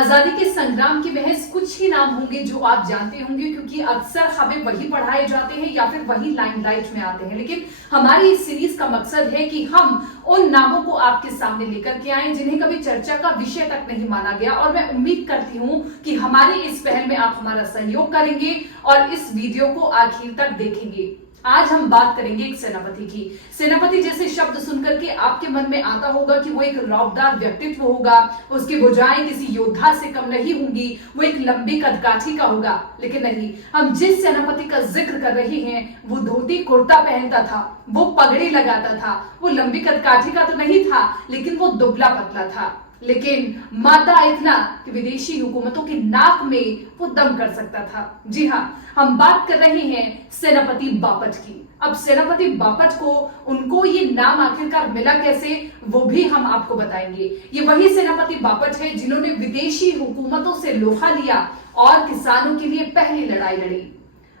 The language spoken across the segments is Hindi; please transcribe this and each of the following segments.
आजादी के संग्राम के महज कुछ ही नाम होंगे जो आप जानते होंगे, क्योंकि अक्सर हमें वही पढ़ाए जाते हैं या फिर वही लाइमलाइट में आते हैं। लेकिन हमारी इस सीरीज का मकसद है कि हम उन नामों को आपके सामने लेकर के आए जिन्हें कभी चर्चा का विषय तक नहीं माना गया। और मैं उम्मीद करती हूं कि हमारी इस पहल में आप हमारा सहयोग करेंगे और इस वीडियो को आखिर तक देखेंगे। आज हम बात करेंगे एक सेनापति की। सेनापति जैसे शब्द सुनकर के आपके मन में आता होगा कि वो एक रौबदार व्यक्तित्व होगा, उसकी भुजाएं किसी योद्धा से कम नहीं होंगी, वो एक लंबी कदकाठी का होगा। लेकिन नहीं, हम जिस सेनापति का जिक्र कर रहे हैं वो धोती कुर्ता पहनता था, वो पगड़ी लगाता था, वो लंबी कदकाठी का तो नहीं था, लेकिन वो दुबला पतला था, लेकिन मादा इतना कि विदेशी हुकूमतों की नाक में वो दम कर सकता था। जी हाँ, हम बात कर रहे हैं सेनापति बापट की। अब सेनापति बापट को उनको ये नाम आखिरकार मिला कैसे, वो भी हम आपको बताएंगे। ये वही सेनापति बापट है जिन्होंने विदेशी हुकूमतों से लोहा लिया और किसानों के लिए पहली लड़ाई लड़ी।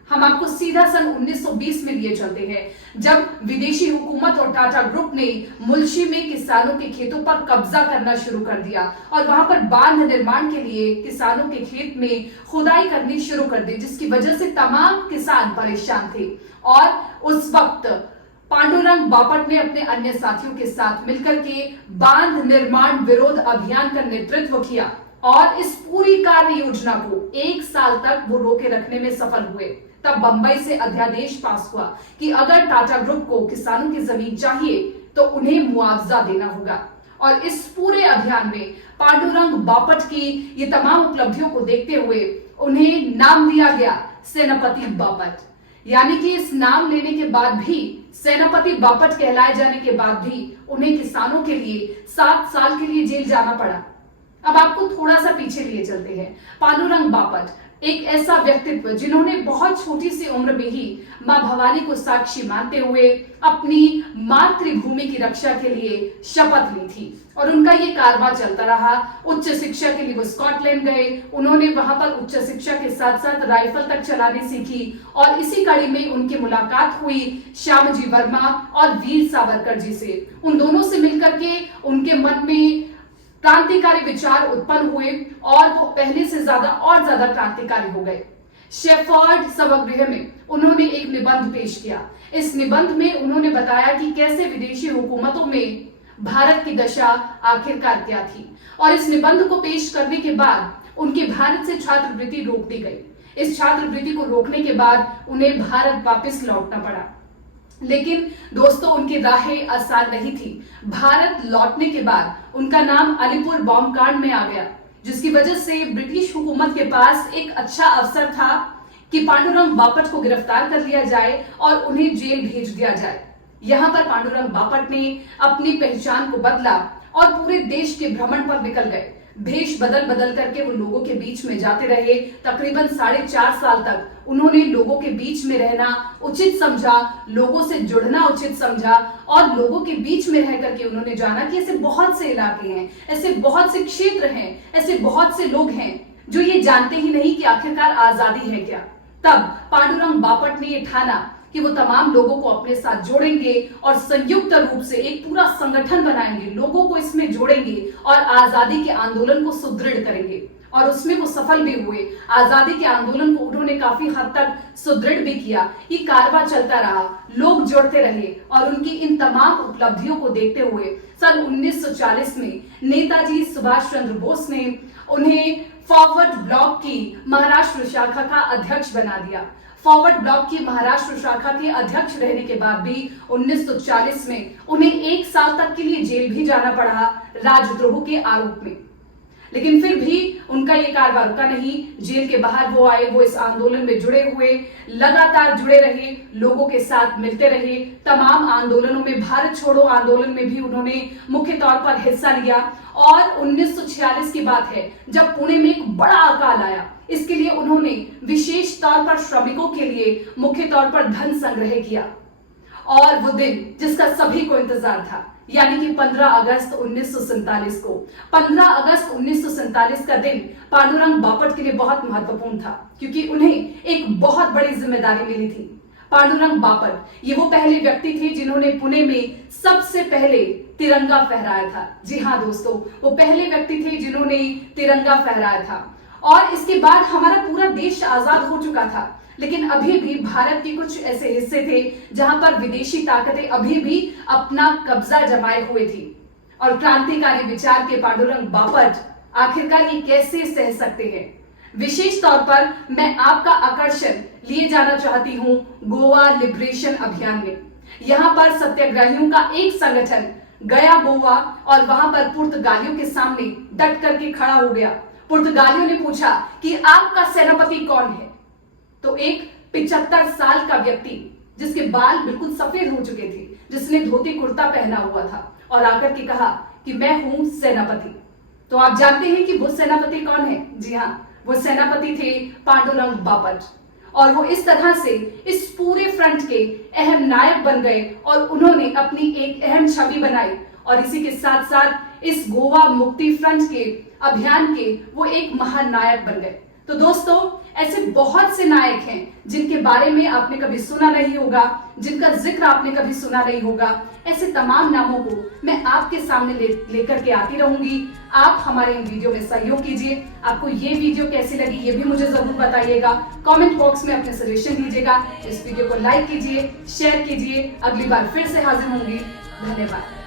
हम आपको सीधा सन 1920 में लिए चलते हैं, जब विदेशी हुकूमत और टाटा ग्रुप ने मुल्शी में किसानों के खेतों पर कब्जा करना शुरू कर दिया और वहां पर बांध निर्माण के लिए किसानों के खेत में खुदाई करनी शुरू कर दी, जिसकी वजह से तमाम किसान परेशान थे। और उस वक्त पांडुरंग बापट ने अपने अन्य साथियों के साथ मिलकर के बांध निर्माण विरोध अभियान का नेतृत्व किया और इस पूरी कार्य योजना को 1 साल तक वो रोके रखने में सफल हुए। तब बंबई से अध्यादेश पास हुआ कि अगर टाटा ग्रुप को किसानों की जमीन चाहिए तो उन्हें मुआवजा देना होगा। और इस पूरे अभियान में पांडुरंग बापट की ये तमाम उपलब्धियों को देखते हुए उन्हें नाम दिया गया सेनापति बापट। यानी कि इस नाम लेने के बाद भी, सेनापति बापट कहलाए जाने के बाद भी उन्हें किसानों के लिए 7 साल के लिए जेल जाना पड़ा। अब आपको थोड़ा सा पीछे लिए चलते हैं। पांडुरंग बापट एक ऐसा व्यक्तित्व जिन्होंने बहुत छोटी सी उम्र में ही मां भवानी को साक्षी मानते हुए अपनी मातृभूमि की रक्षा के लिए शपथ ली थी और उनका ये कारवां चलता रहा। उच्च शिक्षा के लिए वो स्कॉटलैंड गए, उन्होंने वहां पर उच्च शिक्षा के साथ साथ राइफल तक चलानी सीखी और इसी कड़ी में उनकी मुलाकात हुई श्यामजी वर्मा और वीर सावरकर जी से। उन दोनों से मिलकर के उनके मन में क्रांतिकारी विचार उत्पन्न हुए और वो पहले से ज्यादा क्रांतिकारी हो गए। शेफर्ड सभागृह में उन्होंने एक निबंध पेश किया। इस निबंध में उन्होंने बताया कि कैसे विदेशी हुकूमतों में भारत की दशा आखिरकार क्या थी। और इस निबंध को पेश करने के बाद उनकी भारत से छात्रवृत्ति रोक दी गई। इस छात्रवृत्ति को रोकने के बाद उन्हें भारत वापस लौटना पड़ा। लेकिन दोस्तों, उनकी राहें आसान नहीं थी। भारत लौटने के बाद उनका नाम अलीपुर बॉम्ब कांड में आ गया, जिसकी वजह से ब्रिटिश हुकूमत के पास एक अच्छा अवसर था कि पांडुरंग बापट को गिरफ्तार कर लिया जाए और उन्हें जेल भेज दिया जाए। यहां पर पांडुरंग बापट ने अपनी पहचान को बदला और पूरे देश के भ्रमण पर निकल गए। भेष बदल बदल करके वो लोगों के बीच में जाते रहे। तकरीबन 4.5 साल तक उन्होंने लोगों के बीच में रहना उचित समझा, लोगों से जुड़ना उचित समझा और लोगों के बीच में रह करके उन्होंने जाना कि ऐसे बहुत से इलाके हैं, ऐसे बहुत से क्षेत्र हैं, ऐसे बहुत से लोग हैं जो ये जानते ही नहीं कि आखिरकार आजादी है क्या। तब पांडुरंग बापट ने ये ठाना कि वो तमाम लोगों को अपने साथ जोड़ेंगे और संयुक्त रूप से एक पूरा संगठन बनाएंगे, लोगों को इसमें जोड़ेंगे और आजादी के आंदोलन को सुदृढ़ करेंगे। और उसमें वो सफल भी हुए। आजादी के आंदोलन को उन्होंने काफी हद तक सुदृढ़ भी किया। ये कारवां चलता रहा, लोग जुड़ते रहे और उनकी इन तमाम उपलब्धियों को देखते हुए सन 1940 में नेताजी सुभाष चंद्र बोस ने उन्हें फॉरवर्ड ब्लॉक की महाराष्ट्र शाखा का अध्यक्ष बना दिया। फॉरवर्ड ब्लॉक की महाराष्ट्र शाखा के अध्यक्ष रहने के बाद भी 1940 में उन्हें 1 साल तक के लिए जेल भी जाना पड़ा राजद्रोह के आरोप में। लेकिन फिर भी उनका ये कारवां रुका नहीं। जेल के बाहर वो आए, वो इस आंदोलन में जुड़े हुए, लगातार जुड़े रहे, लोगों के साथ मिलते रहे। तमाम आंदोलनों में, भारत छोड़ो आंदोलन में भी उन्होंने मुख्य तौर पर हिस्सा लिया। और 1946 की बात है जब पुणे में एक बड़ा अकाल आया। इसके लिए उन्होंने विशेष तौर पर श्रमिकों के लिए मुख्य तौर पर धन संग्रह किया। और वो दिन जिसका सभी को इंतजार था, यानी कि 15 अगस्त 1947 को। 15 अगस्त 1947 का दिन पांडुरंग बापट के लिए बहुत महत्वपूर्ण था, क्योंकि उन्हें एक बहुत बड़ी जिम्मेदारी मिली थी। पांडुरंग बापट ये वो पहले व्यक्ति थे जिन्होंने पुणे में सबसे पहले तिरंगा फहराया था। जी हाँ दोस्तों, वो पहले व्यक्ति थे जिन्होंने तिरंगा फहराया था। और इसके बाद हमारा पूरा देश आजाद हो चुका था, लेकिन अभी भी भारत के कुछ ऐसे हिस्से थे जहां पर विदेशी ताकतें अभी भी अपना कब्जा जमाए हुए थी। और क्रांतिकारी विचार के पांडुरंग बापट आखिरकार ये कैसे सह सकते हैं? विशेष तौर पर मैं आपका आकर्षण लिए जाना चाहती हूं गोवा लिबरेशन अभियान में। यहां पर सत्याग्रहियों का एक संगठन गया गोवा और वहां पर पुर्तगालियों के सामने डट करके खड़ा हो गया। पुर्तगालियों ने पूछा कि आपका सेनापति कौन है? तो एक 75 साल का व्यक्ति जिसके बाल बिल्कुल सफेद हो चुके थे, जिसने धोती कुर्ता पहना हुआ था, और आकर के कहा कि मैं हूं सेनापति। तो आप जानते हैं कि वो सेनापति कौन है? जी हाँ, वो सेनापति थे पांडुरंग बापट। और वो इस तरह से इस पूरे फ्रंट के अहम नायक बन गए और उन्होंने अपनी एक अहम छवि बनाई। और इसी के साथ साथ इस गोवा मुक्ति फ्रंट के अभियान के वो एक महान नायक बन गए। तो दोस्तों, ऐसे बहुत से नायक हैं जिनके बारे में आपने कभी सुना नहीं होगा, जिनका जिक्र आपने कभी सुना नहीं होगा। ऐसे तमाम नामों को मैं आपके सामने लेकर के आती रहूंगी। आप हमारे इन वीडियो में सहयोग कीजिए। आपको ये वीडियो कैसी लगी ये भी मुझे जरूर बताइएगा। कमेंट बॉक्स में अपने सजेशन दीजिएगा। इस वीडियो को लाइक कीजिए, शेयर कीजिए। अगली बार फिर से हाजिर होंगी। धन्यवाद।